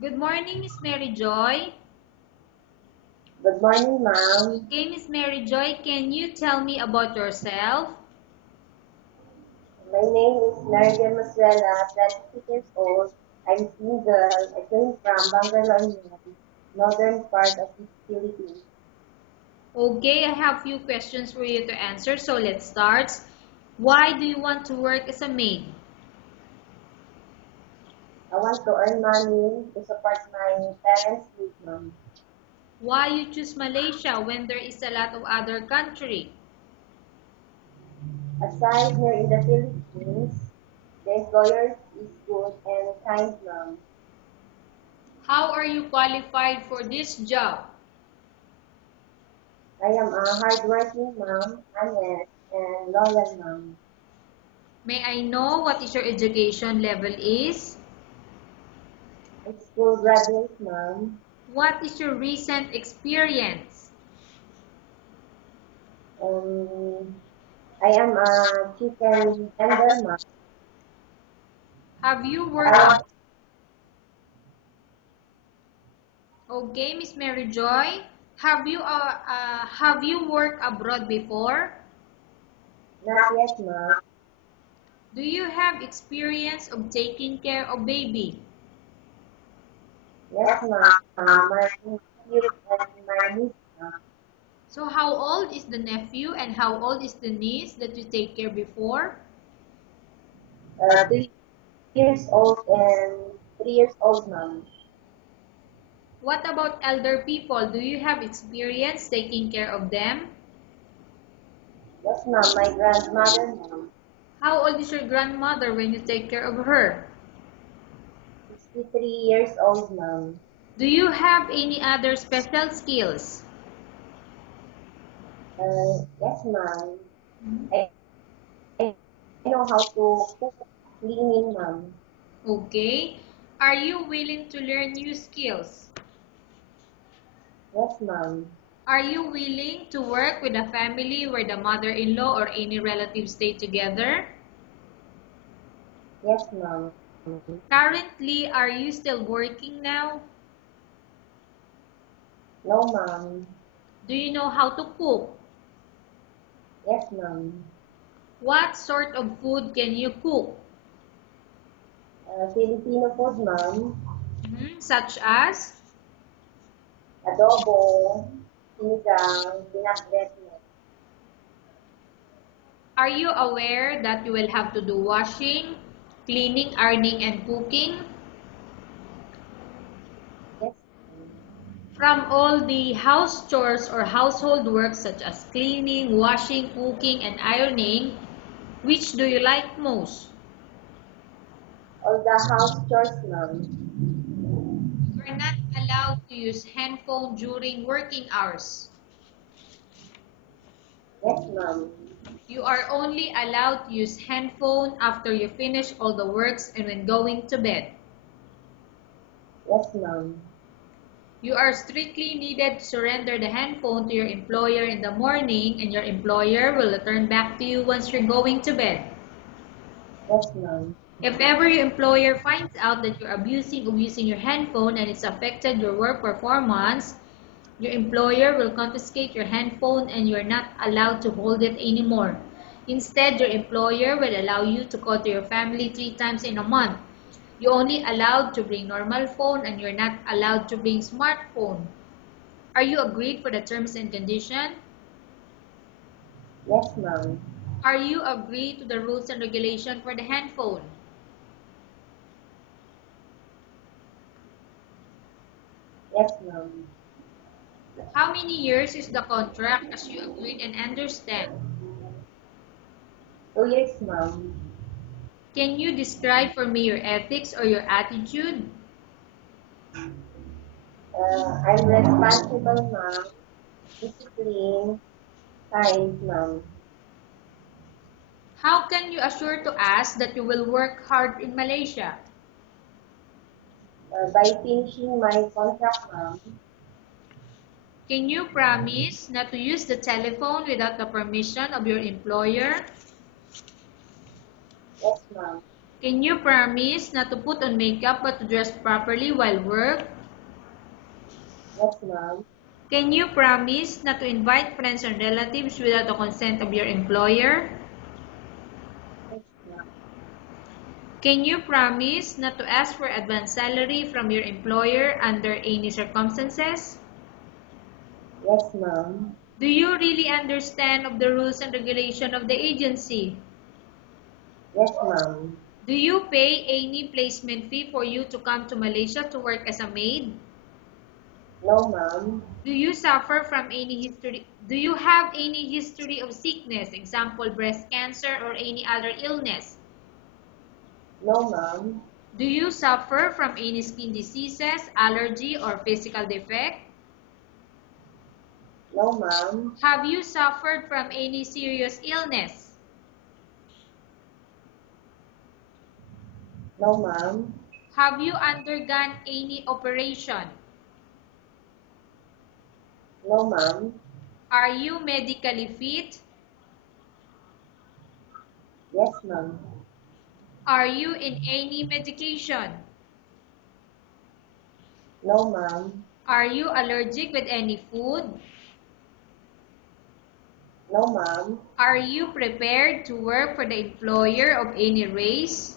Good morning, Miss Mary Joy. Good morning, ma'am. Okay, Miss Mary Joy, can you tell me about yourself? My name is Nadia Maswela, 26 years old. I'm single. I came from Bangalore, northern part of the Philippines. Okay, I have few questions for you to answer, so let's start. Why do you want to work as a maid? I want to earn money to support my parents' needs, ma'am. Why you choose Malaysia when there is a lot of other country? Aside here in the Philippines, the employer is good and kind, ma'am. How are you qualified for this job? I am a hardworking mom, honest, and loyal mom. May I know what is your education level is? High school graduate, mom. What is your recent experience? Um, I am a chicken tender, mom. Have you I worked? am Okay, Miss Mary Joy, have you worked abroad before? not yet, mom. Do you have experience of taking care of baby? Yes, mom. My nephew and my niece, mom. So how old is the nephew and how old is the niece that you take care before? 2 years old and 3 years old, mom. What about elder people? Do you have experience taking care of them? Yes, mom. My grandmother, mom. How old is your grandmother when you take care of her? 63 years old, mom. Do you have any other special skills? Yes, mom. I, I know how to cook cleaning, mom. Okay. Are you willing to learn new skills? Yes, mom. Are you willing to work with a family where the mother-in-law or any relatives stay together? Yes, mom. Currently, are you still working now? No, mom. Do you know how to cook? Yes, mom. What sort of food can you cook? Filipino food, mom. Such as? Adobo, sinigang, pinakbet, ma'am. Are you aware that you will have to do washing, cleaning, ironing, and cooking? Yes, From all the house chores or household work such as cleaning, washing, cooking, and ironing, which do you like most? all the house chores, ma'am. You are not allowed to use handphone during working hours. Yes, ma'am. You are only allowed to use handphone after you finish all the works and when going to bed. Yes, ma'am. You are strictly needed to surrender the handphone to your employer in the morning and your employer will return back to you once you're going to bed. Yes, ma'am. If ever your employer finds out that you're abusing of using your handphone and it's affected your work performance, your employer will confiscate your handphone and you're not allowed to hold it anymore. Instead, your employer will allow you to call to your family 3 times in a month. You're only allowed to bring normal phone and you're not allowed to bring smartphone. Are you agreed for the terms and condition? Yes, ma'am. Are you agreed to the rules and regulation for the handphone? Yes, ma'am. How many years is the contract as you agreed and understand? 2 years, ma'am. Can you describe for me your ethics or your attitude? I'm responsible, ma'am. Discipline, kind, ma'am. How can you assure to us that you will work hard in Malaysia? By finishing my contract, ma'am. Can you promise not to use the telephone without the permission of your employer? Yes, ma'am. Can you promise not to put on makeup but to dress properly while work? Yes, ma'am. Can you promise not to invite friends and relatives without the consent of your employer? Yes, ma'am. Can you promise not to ask for advance salary from your employer under any circumstances? Yes, ma'am. Do you really understand of the rules and regulation of the agency? Yes, ma'am. Do you pay any placement fee for you to come to Malaysia to work as a maid? No, ma'am. Do you suffer from any history? Do you have any history of sickness, example breast cancer or any other illness? No, ma'am. Do you suffer from any skin diseases, allergy or physical defect? No, ma'am. Have you suffered from any serious illness? No, ma'am. Have you undergone any operation? No, ma'am. Are you medically fit? Yes, ma'am. Are you in any medication? No, ma'am. Are you allergic with any food? No, ma'am. Are you prepared to work for the employer of any race?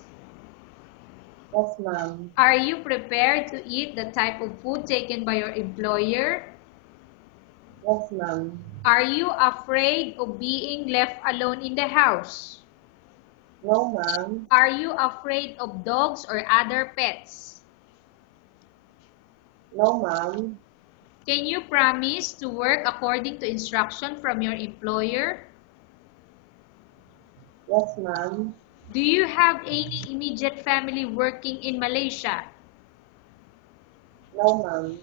Yes, ma'am. Are you prepared to eat the type of food taken by your employer? Yes, ma'am. Are you afraid of being left alone in the house? No, ma'am. Are you afraid of dogs or other pets? No, ma'am. Can you promise to work according to instruction from your employer? Yes, ma'am. Do you have any immediate family working in Malaysia? No, ma'am.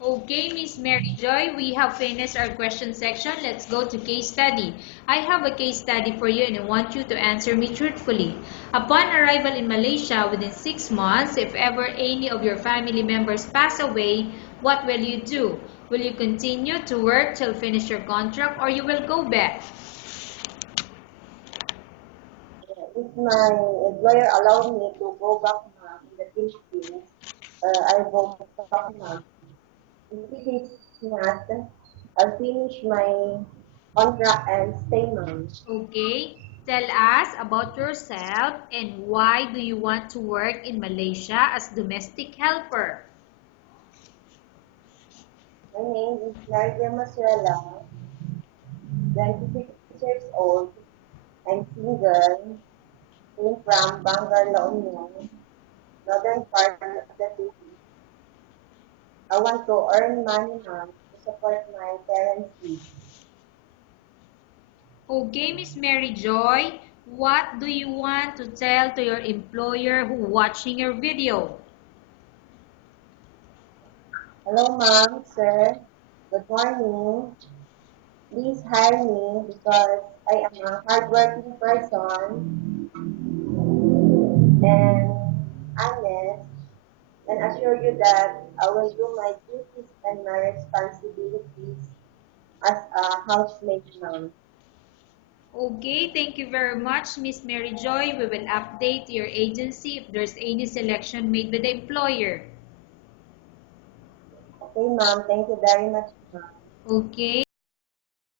Okay, Miss Mary Joy, we have finished our question section. Let's go to case study. I have a case study for you and I want you to answer me truthfully. Upon arrival in Malaysia within 6 months, if ever any of your family members pass away, what will you do? Will you continue to work till finish your contract or you will go back? If my employer allow me to go back, ma'am, in the Philippines, I'll go back, ma'am. If it is not, I'll finish my contract and stay, ma'am. Okay, tell us about yourself and why do you want to work in Malaysia as domestic helper? My name is Nadia Masuela, 26 years old. I'm single, came from Bangar, La Union, northern part of the city. I want to earn money, ma'am, to support my parents' needs. Okay, Miss Mary Joy, what do you want to tell to your employer who watching your video? Hello, ma'am, sir. Good morning. Please hire me because I am a hardworking person and honest, and assure you that I will do my duties and my responsibilities as a housemaid, ma'am. Okay, thank you very much, Miss Mary Joy. We will update your agency if there's any selection made by the employer. Okay, ma'am. Thank you very much, ma'am. Okay.